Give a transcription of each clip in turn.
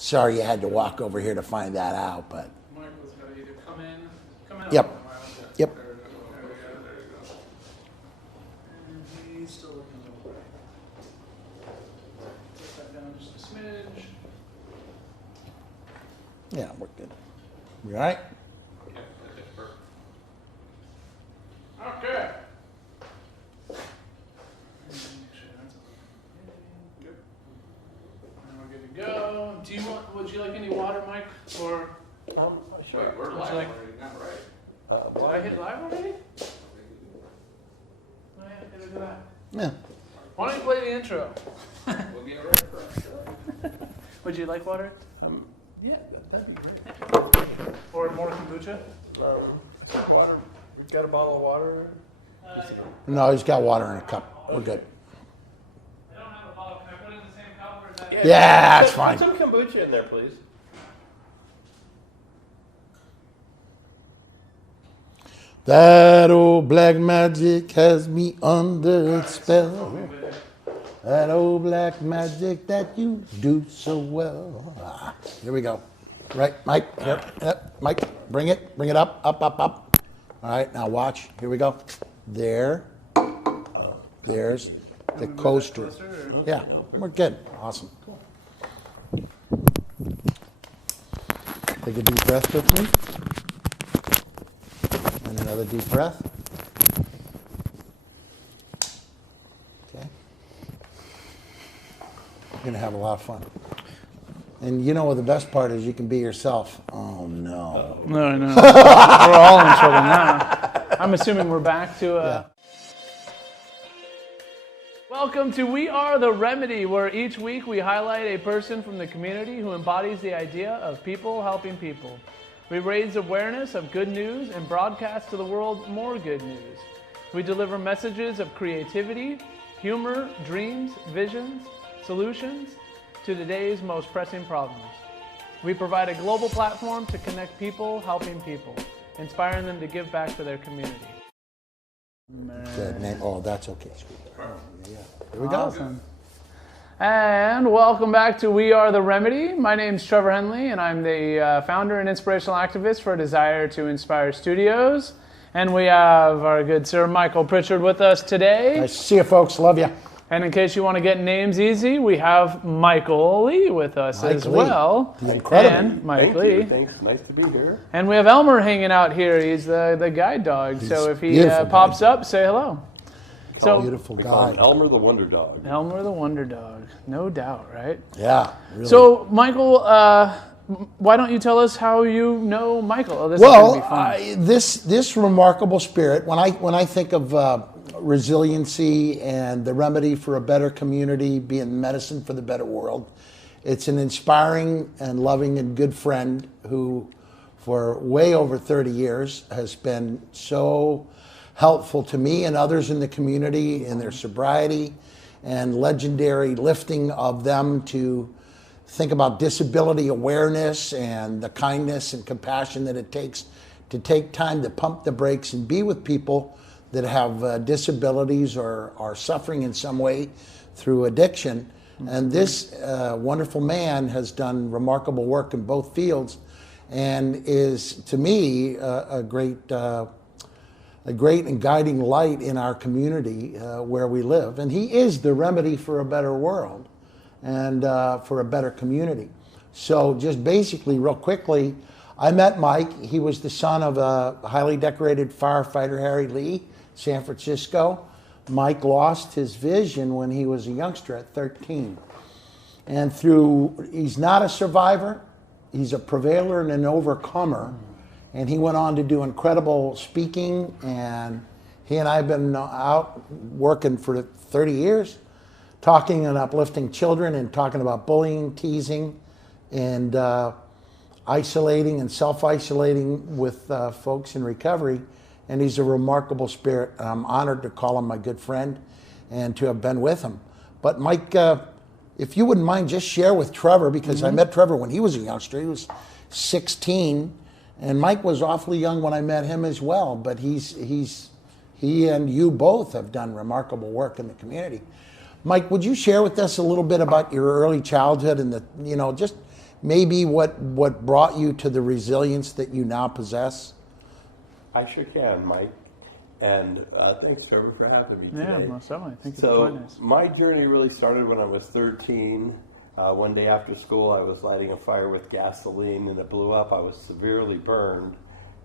Sorry you had to walk over here to find that out, but. Michael's got to either come in. Yep. Yep. There we go. And he's still looking a little bright. Put that down just a smidge. Yeah, we're good. You all right? Yeah, that's it. Perfect. Okay. And make sure that's okay. Good. And we're good to go. Would you like any water, Mike? Or Sure. Wait, we're Would live you like- already, not right. did I hit live already? Oh yeah, gotta do that. Yeah. Why don't you play the intro? We'll get ready for it. Would you like water? Yeah, that'd be great. Or more kombucha? Water. We've got a bottle of water. No, he's got water in a cup. We're good. I don't have a bottle. Can I put it in the same cup or is that? Yeah, that's Put fine. some kombucha in there, please. That old black magic has me under its spell. That old black magic that you do so well. Ah, here we go. Right, Mike? Yep. Mike, bring it up. All right, now watch. Here we go. There. There's the coaster. Yeah, we're good. Awesome. Take a deep breath with me. And another deep breath. Okay. You're going to have a lot of fun. And you know what the best part is? You can be yourself. Oh, no. No. We're all in trouble now. I'm assuming we're back to Yeah. Welcome to We Are the Remedy, where each week we highlight a person from the community who embodies the idea of people helping people. We raise awareness of good news and broadcast to the world more good news. We deliver messages of creativity, humor, dreams, visions, solutions to today's most pressing problems. We provide a global platform to connect people helping people, inspiring them to give back to their community. Good name. Oh, that's okay, sweetheart. Oh, yeah. Here we go. Awesome. And welcome back to We Are the Remedy. My name's Trevor Henley, and I'm the founder and inspirational activist for Desire to Inspire Studios. And we have our good sir Michael Pritchard with us today. Nice to see you, folks. Love you. And in case you want to get names easy, we have Michael Lee with us Mike as Lee, well. the incredible. And Mike Thank Lee. you. Thanks. Nice to be here. And we have Elmer hanging out here. He's the guide dog. So if he beautiful pops guide. up, say hello. So Beautiful We call guy. him Elmer the Wonder Dog. Elmer the Wonder Dog, no doubt, right? Yeah, really. So, Michael, why don't you tell us how you know Michael? Oh, this is gonna be fun. This remarkable spirit. When I think of resiliency and the remedy for a better community, being medicine for the better world, it's an inspiring and loving and good friend who, for way over 30 years, has been so helpful to me and others in the community in their sobriety and legendary lifting of them to think about disability awareness and the kindness and compassion that it takes to take time to pump the brakes and be with people that have disabilities or are suffering in some way through addiction. And this wonderful man has done remarkable work in both fields and is, to me, a great and guiding light in our community where we live. And he is the remedy for a better world and for a better community. So just basically, real quickly, I met Mike. He was the son of a highly decorated firefighter, Harry Lee, San Francisco. Mike lost his vision when he was a youngster at 13. And he's not a survivor, he's a prevailer and an overcomer. And he went on to do incredible speaking, and he and I have been out working for 30 years, talking and uplifting children and talking about bullying, teasing, and isolating and self-isolating with folks in recovery. And he's a remarkable spirit. I'm honored to call him my good friend and to have been with him. But Mike, if you wouldn't mind, just share with Trevor, because I met Trevor when he was a youngster. He was 16. And Mike was awfully young when I met him as well, but he and you both have done remarkable work in the community. Mike, would you share with us a little bit about your early childhood and just maybe what brought you to the resilience that you now possess? I sure can, Mike. And thanks, Trevor, for having me Yeah, today. most definitely. Thank you for joining us. My journey really started when I was 13. One day after school, I was lighting a fire with gasoline, and it blew up. I was severely burned,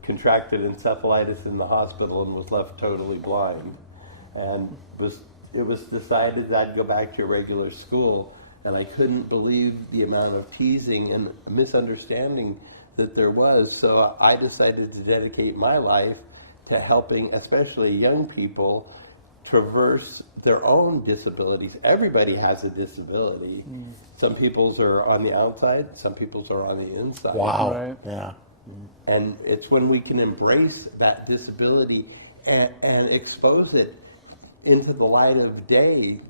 contracted encephalitis in the hospital, and was left totally blind. And it was decided that I'd go back to a regular school, and I couldn't believe the amount of teasing and misunderstanding that there was. So I decided to dedicate my life to helping, especially young people, traverse their own disabilities. Everybody has a disability. Some people's are on the outside, some people's are on the inside. Wow. Right. Yeah. And it's when we can embrace that disability and expose it into the light of day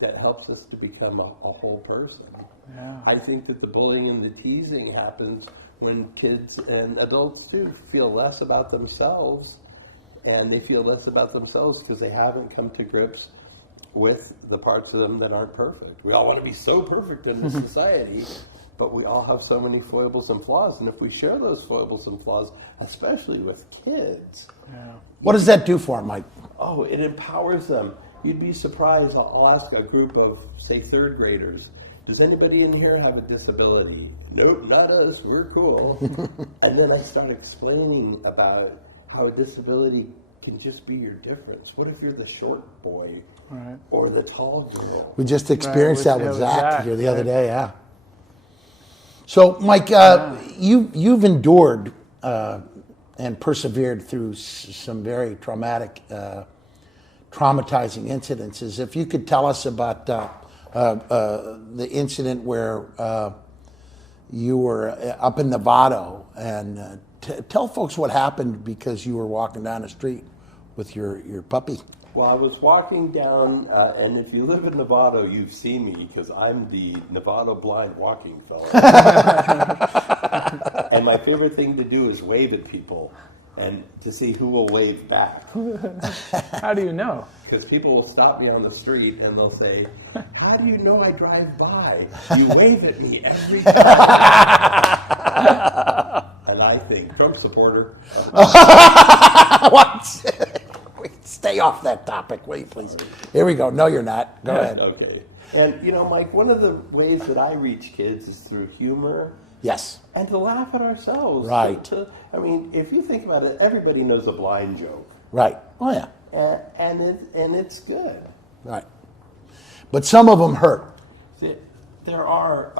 that helps us to become a whole person. Yeah. I think that the bullying and the teasing happens when kids and adults too feel less about themselves, and they feel less about themselves because they haven't come to grips with the parts of them that aren't perfect. We all want to be so perfect in this society, but we all have so many foibles and flaws, and if we share those foibles and flaws, especially with kids, Yeah. What does that do for them, Mike? oh, it empowers them. You'd be surprised. I'll ask a group of, say, third graders, does anybody in here have a disability? Nope, not us. We're cool. And then I start explaining about how a disability can just be your difference. What if you're the short boy Right. or the tall girl? We just experienced Right, that with with Zach Zach, here the other right. day, yeah. So, Mike, you've endured and persevered through some very traumatizing incidences. If you could tell us about the incident where you were up in Novato, and tell folks what happened because you were walking down the street with your puppy. Well, I was walking down, and if you live in Novato, you've seen me because I'm the Novato blind walking fella. And my favorite thing to do is wave at people and to see who will wave back. How do you know? Because people will stop me on the street and they'll say, how do you know I drive by? You wave at me every time. And I think, Trump supporter. What? Stay off that topic, will you please? Here we go. No, you're not. Go ahead. Okay. And, you know, Mike, one of the ways that I reach kids is through humor. Yes. And to laugh at ourselves. Right. I mean, if you think about it, everybody knows a blind joke. Right. Oh, yeah. And it's good. Right. But some of them hurt. There are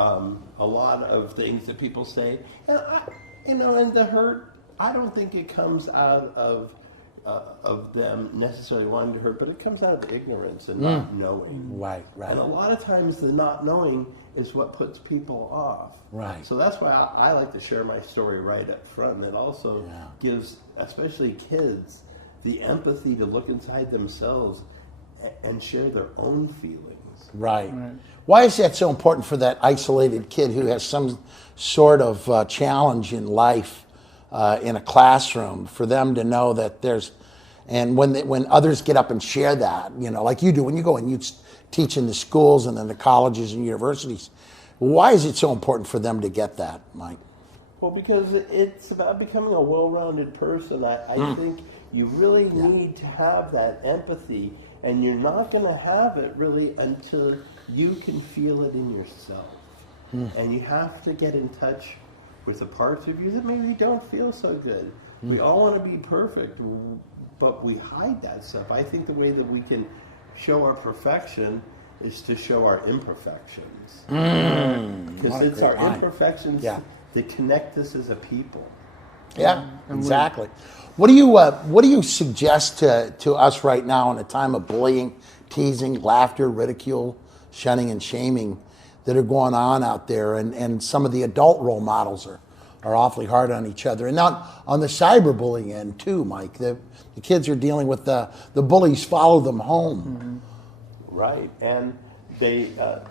a lot of things that people say, and and the hurt, I don't think it comes out of them necessarily wanting to hurt, but it comes out of ignorance and not knowing. Right, right. And a lot of times the not knowing is what puts people off. Right. So that's why I like to share my story right up front, and it also gives, especially kids, the empathy to look inside themselves and share their own feelings. Right. Why is that so important for that isolated kid who has some sort of challenge in life in a classroom, for them to know that there's, and when others get up and share that, you know, like you do when you go and you teach in the schools and then the colleges and universities, why is it so important for them to get that, Mike? Well, because it's about becoming a well-rounded person. I think you really need to have that empathy, and you're not going to have it really until you can feel it in yourself. And you have to get in touch with the parts of you that maybe don't feel so good. We all want to be perfect, but we hide that stuff. I think the way that we can show our perfection is to show our imperfections. Because it's our imperfections that connect us as a people. Yeah, exactly. What do you suggest to us right now in a time of bullying, teasing, laughter, ridicule, shunning, and shaming that are going on out there, and some of the adult role models are awfully hard on each other, and not on the cyberbullying end too, Mike. The kids are dealing with the bullies follow them home. Right, and they're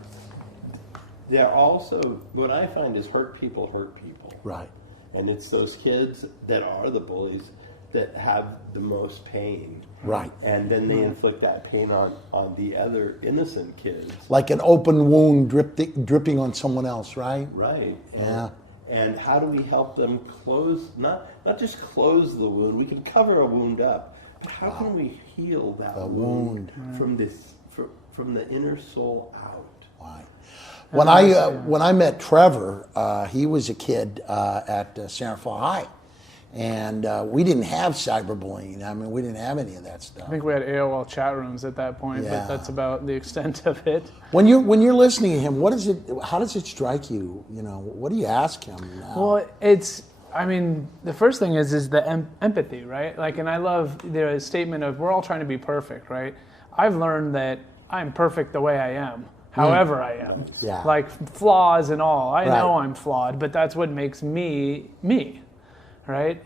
also, what I find is hurt people hurt people. Right. And it's those kids that are the bullies that have the most pain. Right. And then they inflict that pain on the other innocent kids. Like an open wound dripping on someone else, right? Right. Yeah. And how do we help them close, not just close the wound, we can cover a wound up, but how can we heal that wound from the inner soul out? Right. When I met Trevor, he was a kid at Sanford High. And we didn't have cyberbullying. I mean, we didn't have any of that stuff. I think we had AOL chat rooms at that point, but that's about the extent of it. When you're listening to him, how does it strike you? You know, what do you ask him now? Well, the first thing is the empathy, right? Like, and I love the statement of we're all trying to be perfect, right? I've learned that I'm perfect the way I am, however I am. Yeah. Like flaws and all. I know I'm flawed, but that's what makes me me. Right?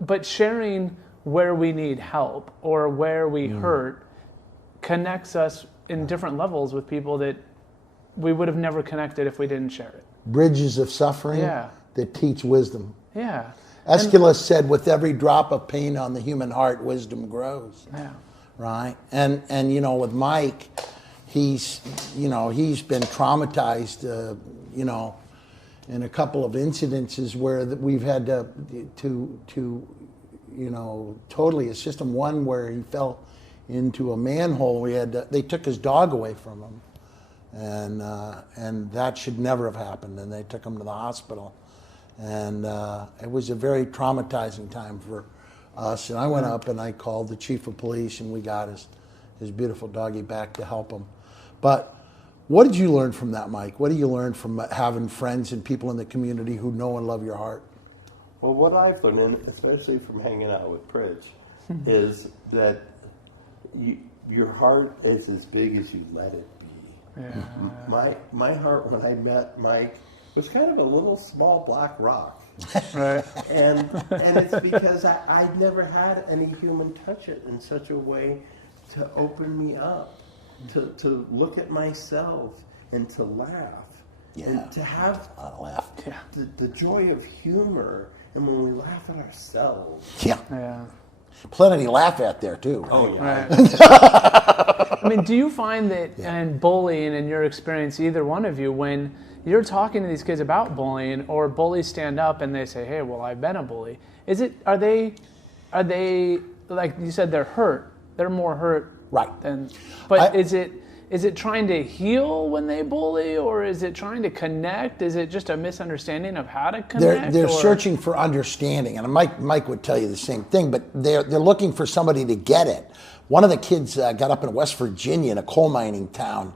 But sharing where we need help or where we hurt connects us in different levels with people that we would have never connected if we didn't share it. Bridges of suffering that teach wisdom. Yeah. Aeschylus said, with every drop of pain on the human heart, wisdom grows. Yeah. Right? And with Mike, he's been traumatized, in a couple of incidences where we've had to totally assist him. One where he fell into a manhole. They took his dog away from him, and that should never have happened. And they took him to the hospital, and it was a very traumatizing time for us. And I went up and I called the chief of police, and we got his beautiful doggy back to help him. But what did you learn from that, Mike? What did you learn from having friends and people in the community who know and love your heart? Well, what I've learned, especially from hanging out with Pritch, is that your heart is as big as you let it be. Yeah. My heart, when I met Mike, was kind of a little small black rock. Right. And it's because I'd never had any human touch it in such a way to open me up. To look at myself and to laugh and to have the joy of humor, and when we laugh at ourselves. Yeah. Plenty to laugh at there too. Right? Oh yeah. Right. I mean, do you find that in bullying, in your experience, either one of you, when you're talking to these kids about bullying, or bullies stand up and they say, "Hey, well, I've been a bully," are they like you said, they're hurt? They're more hurt. Right. Is it trying to heal when they bully, or is it trying to connect? Is it just a misunderstanding of how to connect? They're searching for understanding, and Mike would tell you the same thing. But they're looking for somebody to get it. One of the kids got up in West Virginia in a coal mining town,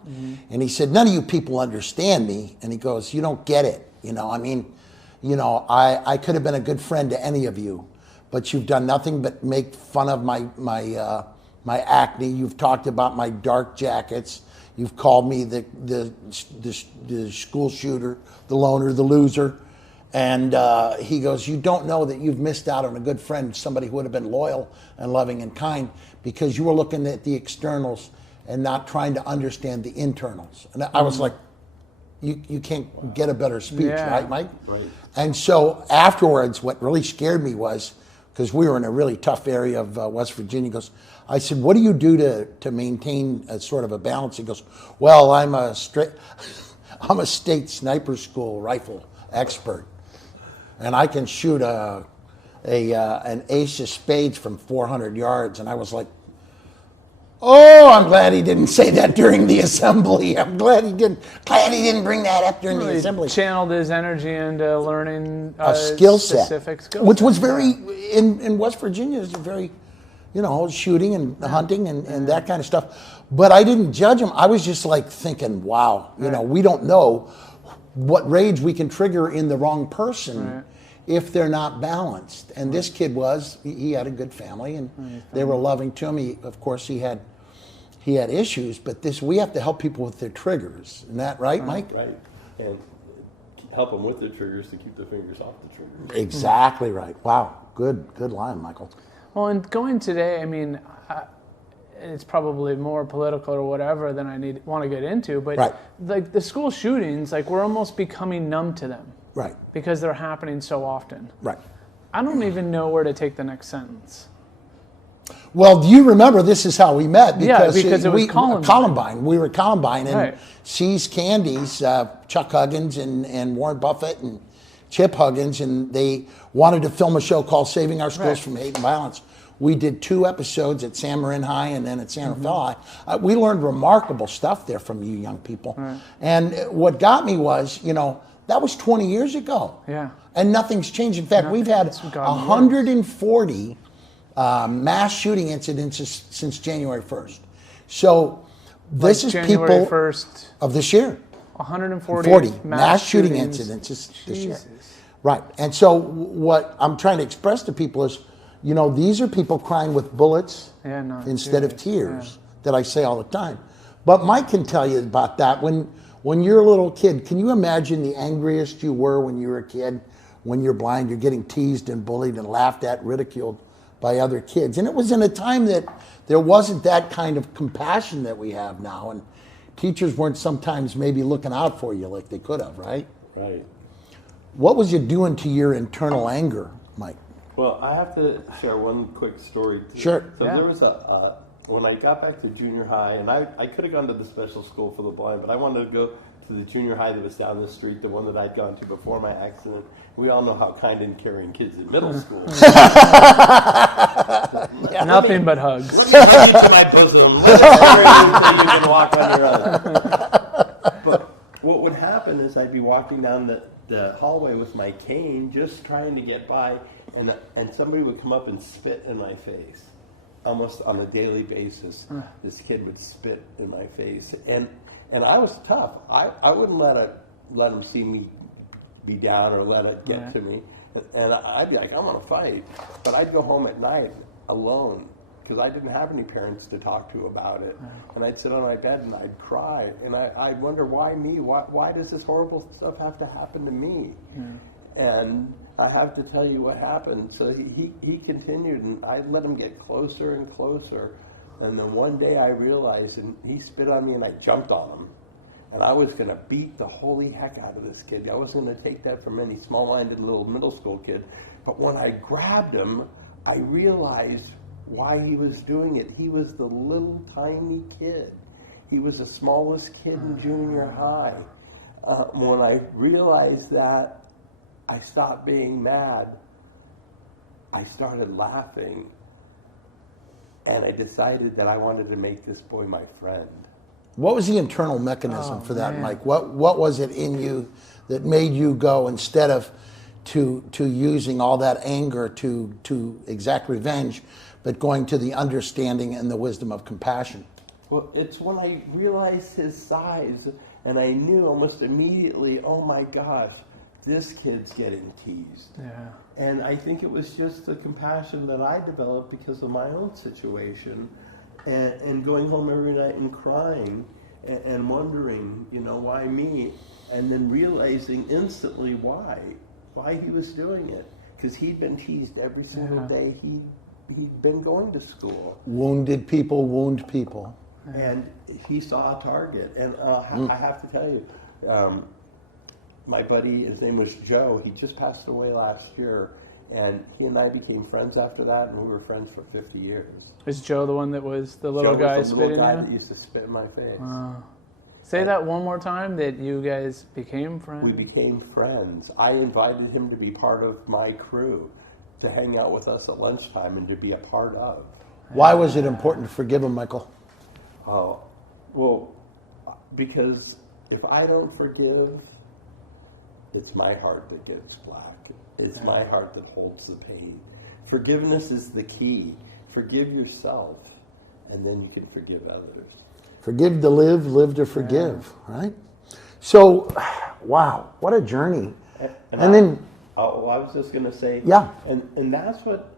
and he said, "None of you people understand me." And he goes, "You don't get it. I could have been a good friend to any of you, but you've done nothing but make fun of my acne. You've talked about my dark jackets. You've called me the school shooter, the loner, the loser." And he goes, "You don't know that you've missed out on a good friend, somebody who would have been loyal and loving and kind, because you were looking at the externals and not trying to understand the internals." And I was like, you can't get a better speech, right, Mike? Right. And so afterwards, what really scared me was, because we were in a really tough area of West Virginia, he goes, I said, "What do you do to maintain a sort of a balance?" He goes, "Well, I'm a state sniper school rifle expert, and I can shoot an ace of spades from 400 yards." And I was like, "Oh, I'm glad he didn't say that during the assembly. I'm glad he didn't bring that up during the assembly." Channeled his energy into learning A skill set, specific skill which set. was very in West Virginia is very, shooting and hunting and that kind of stuff. But I didn't judge him. I was just like thinking, wow, we don't know what rage we can trigger in the wrong person if they're not balanced. And this kid he had a good family, and they were loving to him. Of course, he had issues, but we have to help people with their triggers. Isn't that right, Mike? Right. And help them with the triggers to keep the fingers off the triggers. Exactly right. Wow. Good line, Michael. Well, and going today, I mean, it's probably more political or whatever than I want to get into, but like the school shootings, like we're almost becoming numb to them. Right. Because they're happening so often. Right. I don't even know where to take the next sentence. Well, do you remember this is how we met? Because it was Columbine. We were Columbine, and Right. C's Candies, Chuck Huggins and Warren Buffett and Chip Huggins, and they wanted to film a show called Saving Our Schools Right. from Hate and Violence. We did 2 episodes at San Marin High and then at San Rafael High. We learned remarkable stuff there from you young people. Right. And what got me was, that was 20 years ago. Yeah. And nothing's changed. In fact, we've had It's gotten 140 mass shooting incidents since January 1st. So this is January people 1st, of this year. 140 40 mass shooting shootings. incidents this year. Jesus. Right. And so what I'm trying to express to people is, these are people crying with bullets Yeah, no, instead of serious. tears that I say all the time. But Mike can tell you about that. When you're a little kid, can you imagine the angriest you were when you were a kid? When you're blind, you're getting teased and bullied and laughed at, ridiculed by other kids. And it was in a time that there wasn't that kind of compassion that we have now. And teachers weren't sometimes maybe looking out for you like they could have, right? Right. What was you doing to your internal anger, Mike? Well, I have to share one quick story. Sure. So Yeah. there was when I got back to junior high, and I could have gone to the special school for the blind, but I wanted to go to the junior high that was down the street, the one that I'd gone to before my accident. We all know how kind and caring kids in middle school. Nothing but hugs. Let me bring you to my bosom. Let us carry you so you can walk on your own. But what would happen is I'd be walking down the hallway with my cane, just trying to get by, and somebody would come up and spit in my face. Almost on a daily basis, this kid would spit in my face, and I was tough. I wouldn't let him see me be down or let it get to me, and I'd be like, I'm gonna fight. But I'd go home at night alone because I didn't have any parents to talk to about it, and I'd sit on my bed and I'd cry, and I'd wonder why me? Why does this horrible stuff have to happen to me? And I have to tell you what happened. So he continued, and I let him get closer and closer. And then one day I realized, and he spit on me, and I jumped on him. And I was going to beat the holy heck out of this kid. I wasn't going to take that from any small-minded little middle school kid. But when I grabbed him, I realized why he was doing it. He was the little tiny kid. He was the smallest kid in junior high. When I realized that, I stopped being mad. I started laughing. And I decided that I wanted to make this boy my friend. What was the internal mechanism for that, Mike? What was it in you that made you go, instead of to using all that anger to exact revenge, but going to the understanding and the wisdom of compassion? Well, it's when I realized his size, and I knew almost immediately, oh my gosh, this kid's getting teased. Yeah. And I think it was just the compassion that I developed because of my own situation, and going home every night and crying and wondering, why me? And then realizing instantly why he was doing it. Because he'd been teased every single day he'd been going to school. Wounded people wound people. And he saw a target. And I have to tell you, my buddy, his name was Joe. He just passed away last year, and he and I became friends after that, and we were friends for 50 years. Is Joe the one that was the little Joe guy was the little spitting guy you? that used to spit in my face. Say that one more time, that you guys became friends? We became friends. I invited him to be part of my crew, to hang out with us at lunchtime and to be a part of. Why was it important to forgive him, Michael? Oh, well, because if I don't forgive, it's my heart that gets black. It's my heart that holds the pain. Forgiveness is the key. Forgive yourself, and then you can forgive others. Forgive to live, live to forgive, right? So, wow, what a journey. And then... Oh, I was just going to say... Yeah. And that's what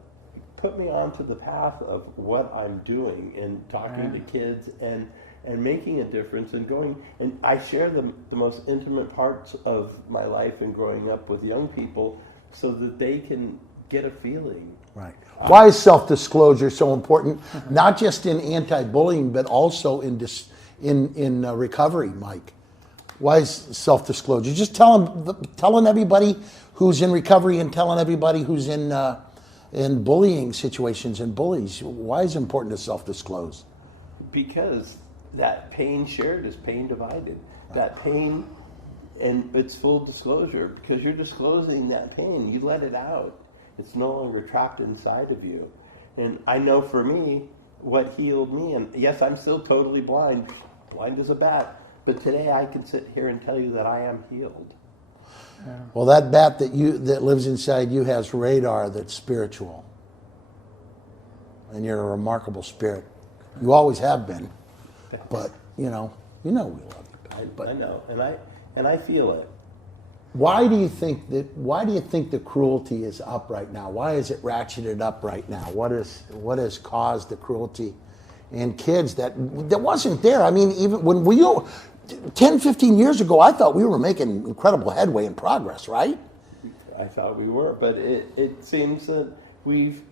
put me onto the path of what I'm doing and talking to kids and making a difference and going, and I share the most intimate parts of my life and growing up with young people so that they can get a feeling. Right. Why is self-disclosure so important? Not just in anti-bullying, but also in recovery, Mike. Why is self-disclosure? Just telling everybody who's in recovery and telling everybody who's in bullying situations and bullies. Why is it important to self-disclose? Because that pain shared is pain divided. That pain, and it's full disclosure, because you're disclosing that pain. You let it out. It's no longer trapped inside of you. And I know for me, what healed me, and yes, I'm still totally blind as a bat, but today I can sit here and tell you that I am healed. Yeah. Well, that bat that lives inside you has radar that's spiritual. And you're a remarkable spirit. You always have been. But, you know we love you. But I know, and I feel it. Why do you think the cruelty is up right now? Why is it ratcheted up right now? What has caused the cruelty in kids that wasn't there? I mean, even when 10, 15 years ago, I thought we were making incredible headway and progress, right? I thought we were, but it seems that we've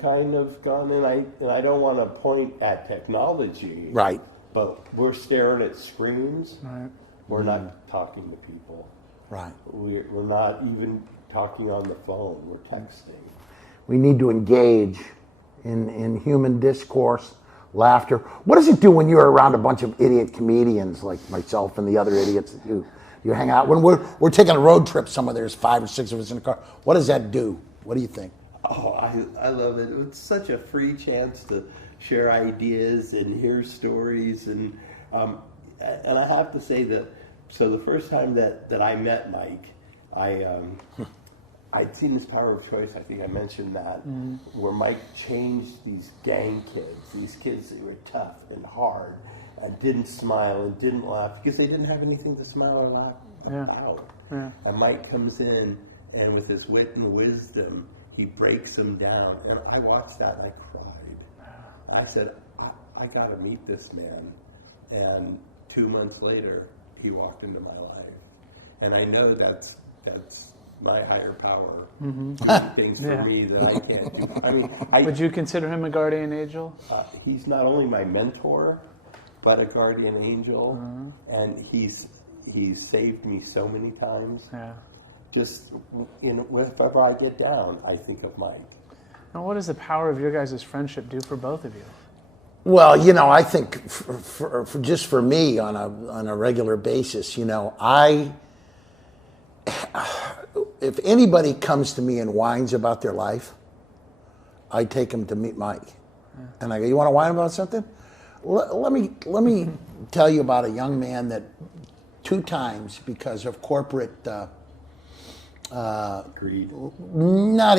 kind of gone, and I don't want to point at technology, right? But we're staring at screens. Right. We're not talking to people. Right. We're not even talking on the phone. We're texting. We need to engage in human discourse, laughter. What does it do when you're around a bunch of idiot comedians like myself and the other idiots that you hang out? When we're taking a road trip somewhere, there's 5 or 6 of us in a car. What does that do? What do you think? Oh, I love it. It's such a free chance to share ideas and hear stories. And I have to say that, so the first time that I met Mike, I'd seen his Power of Choice. I think I mentioned that, where Mike changed these gang kids, these kids that were tough and hard and didn't smile and didn't laugh because they didn't have anything to smile or laugh about. Yeah. And Mike comes in, and with his wit and wisdom, he breaks them down. And I watched that and I cried. I said, I got to meet this man. And 2 months later, he walked into my life. And I know that's my higher power doing things for me that I can't do. I mean, would you consider him a guardian angel? He's not only my mentor, but a guardian angel. And he's saved me so many times. Yeah. Just whenever I get down, I think of Mike. Now, what does the power of your guys' friendship do for both of you? Well, I think for me on a regular basis, if anybody comes to me and whines about their life, I take them to meet Mike, and I go, "You want to whine about something? Let me tell you about a young man that 2 times because of corporate." Greed. Not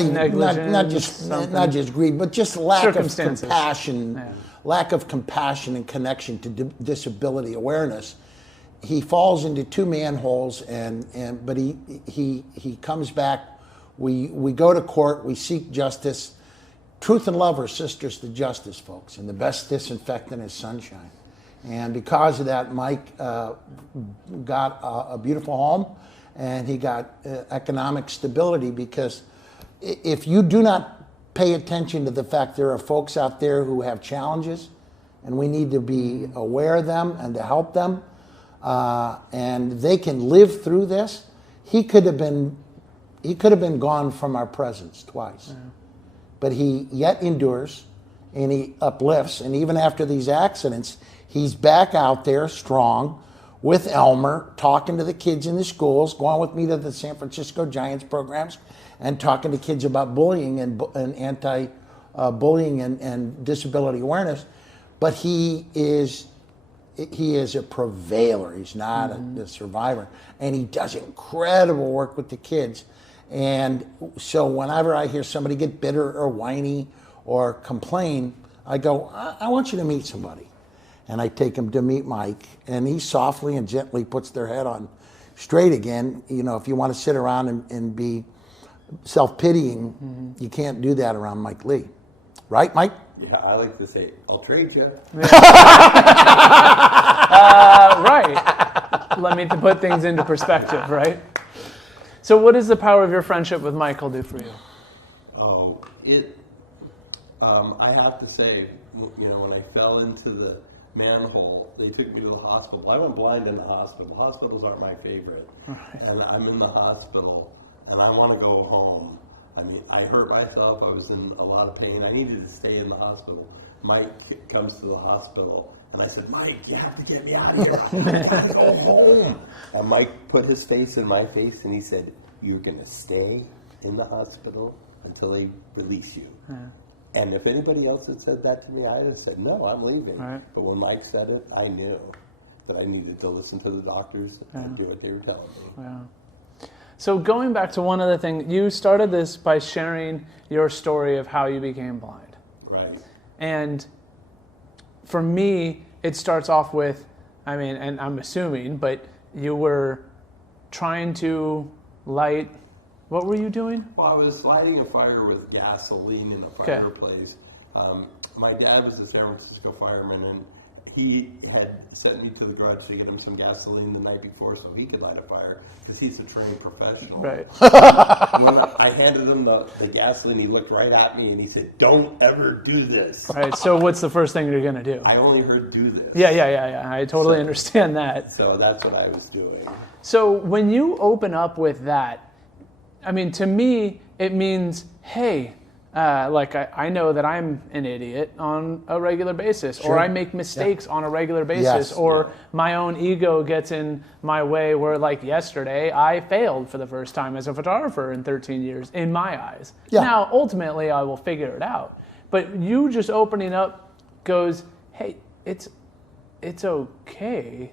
just greed, but just lack of compassion, lack of compassion and connection to disability awareness. He falls into 2 manholes, but he comes back. We go to court. We seek justice. Truth and love are sisters to justice, folks, and the best disinfectant is sunshine. And because of that, Mike got a beautiful home. And he got economic stability, because if you do not pay attention to the fact there are folks out there who have challenges, and we need to be aware of them and to help them, and they can live through this. He could have been gone from our presence twice, but he yet endures and he uplifts. And even after these accidents, he's back out there strong, with Elmer, talking to the kids in the schools, going with me to the San Francisco Giants programs, and talking to kids about bullying and anti-bullying and disability awareness. But he is a prevailer. He's not a survivor. And he does incredible work with the kids. And so whenever I hear somebody get bitter or whiny or complain, I go, I want you to meet somebody. And I take him to meet Mike, and he softly and gently puts their head on straight again. If you want to sit around and be self-pitying, you can't do that around Mike Lee. Right, Mike? Yeah, I like to say, I'll trade you. Right. Let me put things into perspective, right? So what does the power of your friendship with Michael do for you? Oh, I have to say, when I fell into manhole. They took me to the hospital. I went blind in the hospital. Hospitals aren't my favorite. Right. And I'm in the hospital, and I want to go home. I mean, I hurt myself. I was in a lot of pain. I needed to stay in the hospital. Mike comes to the hospital, and I said, Mike, you have to get me out of here. I want to go home. And Mike put his face in my face, and he said, you're going to stay in the hospital until they release you. Yeah. And if anybody else had said that to me, I would have said, no, I'm leaving. Right. But when Mike said it, I knew that I needed to listen to the doctors and do what they were telling me. Yeah. So going back to one other thing, you started this by sharing your story of how you became blind. Right. And for me, it starts off with, I mean, and I'm assuming, but you were trying to light, what were you doing? Well, I was lighting a fire with gasoline in a fireplace. My dad was a San Francisco fireman, and he had sent me to the garage to get him some gasoline the night before so he could light a fire, because he's a trained professional. Right. When I handed him the gasoline, he looked right at me and he said, don't ever do this. Right. So what's the first thing you're going to do? I only heard do this. Yeah. I totally understand that. So that's what I was doing. So when you open up with that, I mean, to me, it means, hey, like I know that I'm an idiot on a regular basis, or I make mistakes on a regular basis, or my own ego gets in my way where, like yesterday, I failed for the first time as a photographer in 13 years, in my eyes. Yeah. Now, ultimately, I will figure it out. But you just opening up goes, hey, it's okay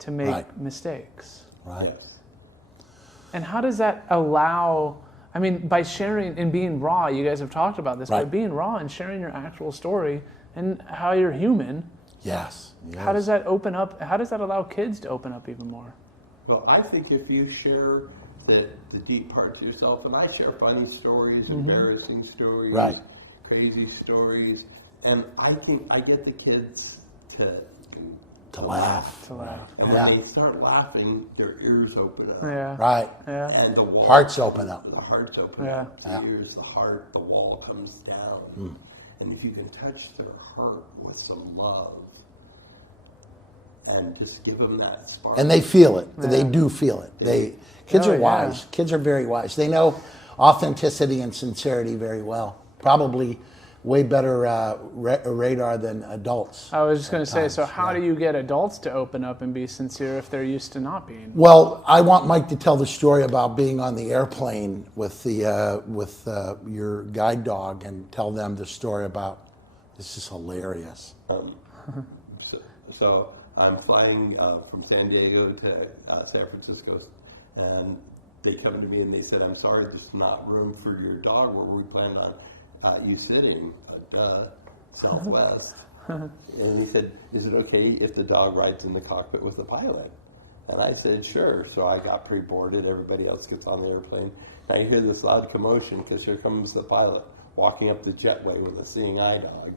to make mistakes. Right. Yes. And how does that allow, I mean, by sharing and being raw, you guys have talked about this, but being raw and sharing your actual story and how you're human, Yes. how does that open up, how does that allow kids to open up even more? Well, I think if you share the deep parts of yourself, and I share funny stories, embarrassing stories, crazy stories, and I think I get the kids to laugh. And when they start laughing, their ears open up. Yeah. Right. Yeah. And the wall, Hearts open up. The hearts open up. The ears, the heart, the wall comes down. And if you can touch their heart with some love and just give them that spark. And they feel it. They do feel it. Kids are wise. Kids are very wise. They know authenticity and sincerity very well. Probably way better radar than adults. I was just going to say, so how do you get adults to open up and be sincere if they're used to not being? Well, I want Mike to tell the story about being on the airplane with your guide dog, and tell them the story about. This is hilarious. So I'm flying from San Diego to San Francisco, and they come to me and they said, I'm sorry, there's not room for your dog where we planned on you sitting, Southwest. And he said, is it okay if the dog rides in the cockpit with the pilot? And I said, sure. So I got pre-boarded. Everybody else gets on the airplane. Now you hear this loud commotion because here comes the pilot walking up the jetway with a seeing eye dog.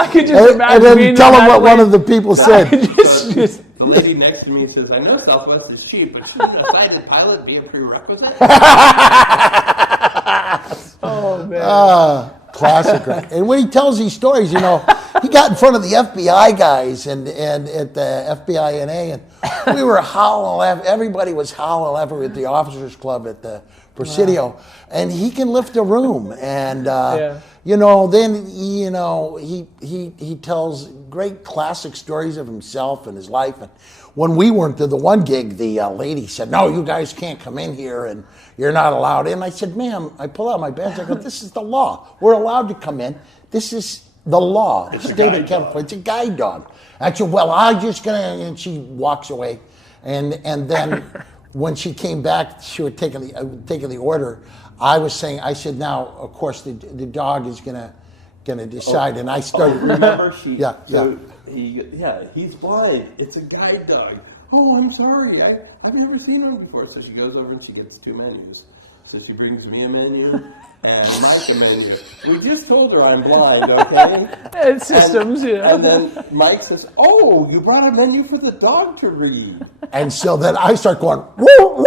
I could just imagine And then being tell in them that what one place. of the people said. Just- The lady next to me says, I know Southwest is cheap, but shouldn't a sighted pilot be a prerequisite? oh, man. Classic, right? And when he tells these stories, he got in front of the FBI guys and at the FBI NA, and we were howling. Everybody was howling laughing at the Officers Club at the Presidio, and he can lift a room. And then he tells great classic stories of himself and his life. And when we went to the one gig, the lady said, "No, you guys can't come in here, and you're not allowed in." I said, "Ma'am," I pull out my badge. I go, "This is the law. We're allowed to come in. This is the law. The state of California. It's a guide dog." I said, "Well, I'm just gonna," and she walks away. And then when she came back, she had taken the order. I said, "Now, of course, the dog is gonna decide." And I started. Remember, he's blind. It's a guide dog. Oh, I'm sorry. I've never seen one before. So she goes over and she gets 2 menus. So she brings me a menu and Mike a menu. We just told her I'm blind, okay? And systems, And then Mike says, "Oh, you brought a menu for the dog to read." And so then I start going, "Woo, woo,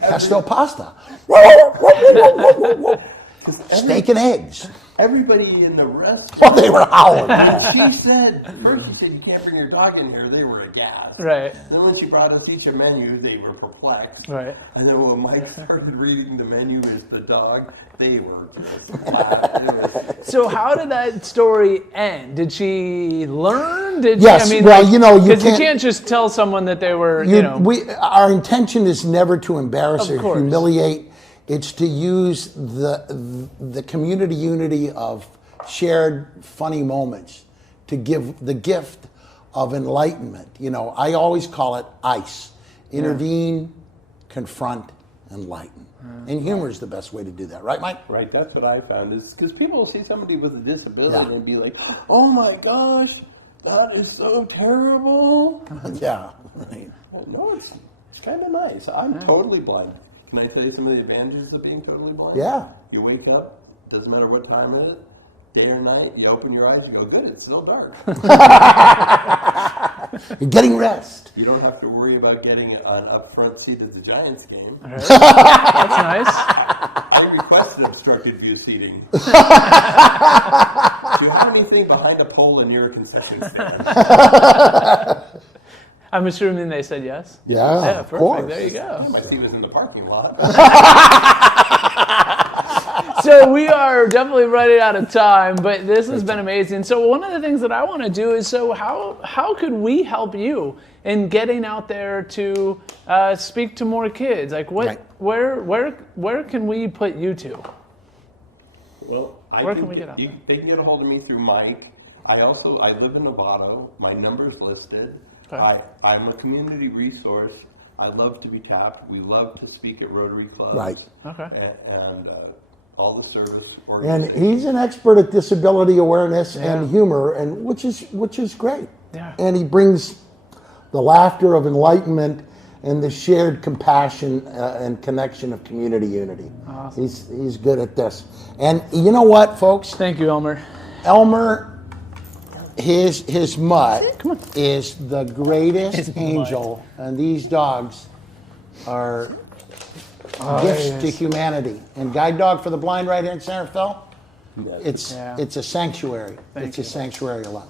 Pesto pasta. 'Cause Steak and eggs. everybody in the restaurant. Oh, they were howling. She said, first she said, you can't bring your dog in here. They were aghast. Right. Then when she brought us each a menu, they were perplexed. Right. And then when Mike started reading the menu as the dog, they were just laughing. So how did that story end? Did she learn? Yes, well, you know, you because you can't- can't just tell someone that they were, Our intention is never to embarrass Of or course. humiliate. It's to use the community unity of shared funny moments to give the gift of enlightenment. You know, I always call it ICE. Intervene, confront, enlighten. And humor is the best way to do that. Right, Mike? Right, that's what I found. Is because people will see somebody with a disability Yeah. and be like, oh my gosh, that is so terrible. Yeah. Right. Well, no, it's kind of nice. I'm totally blind. Can I tell you some of the advantages of being totally blind? Yeah. You wake up, doesn't matter what time it is, day or night, you open your eyes, you go, good, it's still dark. You're getting rest. You don't have to worry about getting an upfront seat at the Giants game. That's nice. I requested obstructed view seating. Do you have anything behind a pole and near a concession stand? I'm assuming they said yes. Yeah, Yeah, of perfect. course. There you go. My seat was in the parking lot. So we are definitely running out of time, but this has been amazing. So one of the things that I want to do is, so how could we help you in getting out there to speak to more kids? Like where can we put you to? Well, Where can we get out there? They can get a hold of me through Mike. I live in Novato. My number's listed. Okay. I'm a community resource. I love to be tapped. We love to speak at Rotary clubs. Right. Okay. And all the service And organizations. he's an expert at disability awareness and humor, and which is great. Yeah. And he brings the laughter of enlightenment and the shared compassion and connection of community unity. Awesome. He's good at this. And you know what, folks? Thank you, Elmer. Elmer, his mutt is the greatest angel, and these dogs are gifts to humanity. And Guide Dog for the Blind right here in Centerville, it's a sanctuary. It's a sanctuary alone.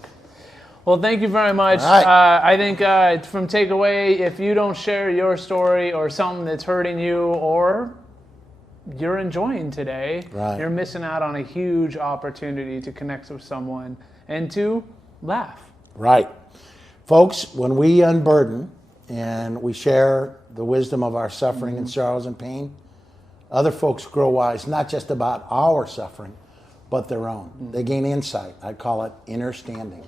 Well, thank you very much. All right. I think from takeaway, if you don't share your story or something that's hurting you or you're enjoying today, Right. you're missing out on a huge opportunity to connect with someone and to laugh. Right. Folks, when we unburden and we share the wisdom of our suffering and sorrows and pain, other folks grow wise, not just about our suffering, but their own. They gain insight. I call it inner standing.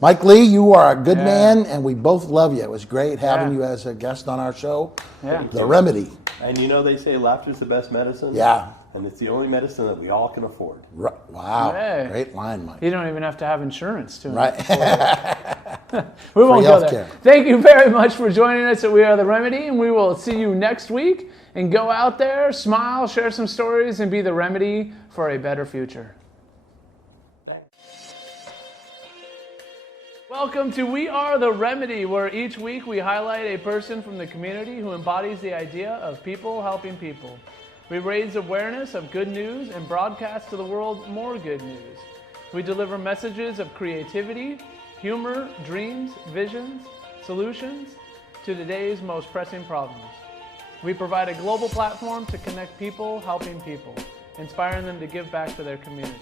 Mike Lee, you are a good man, and we both love you. It was great having you as a guest on our show. Yeah. The Remedy. And you know they say laughter's the best medicine? Yeah. And it's the only medicine that we all can afford. Wow. Hey. Great line, Mike. You don't even have to have insurance to Right. We won't Free go there. healthcare. Thank you very much for joining us at We Are the Remedy, and we will see you next week. And go out there, smile, share some stories, and be the remedy for a better future. Welcome to We Are the Remedy, where each week we highlight a person from the community who embodies the idea of people helping people. We raise awareness of good news and broadcast to the world more good news. We deliver messages of creativity, humor, dreams, visions, solutions to today's most pressing problems. We provide a global platform to connect people helping people, inspiring them to give back to their community.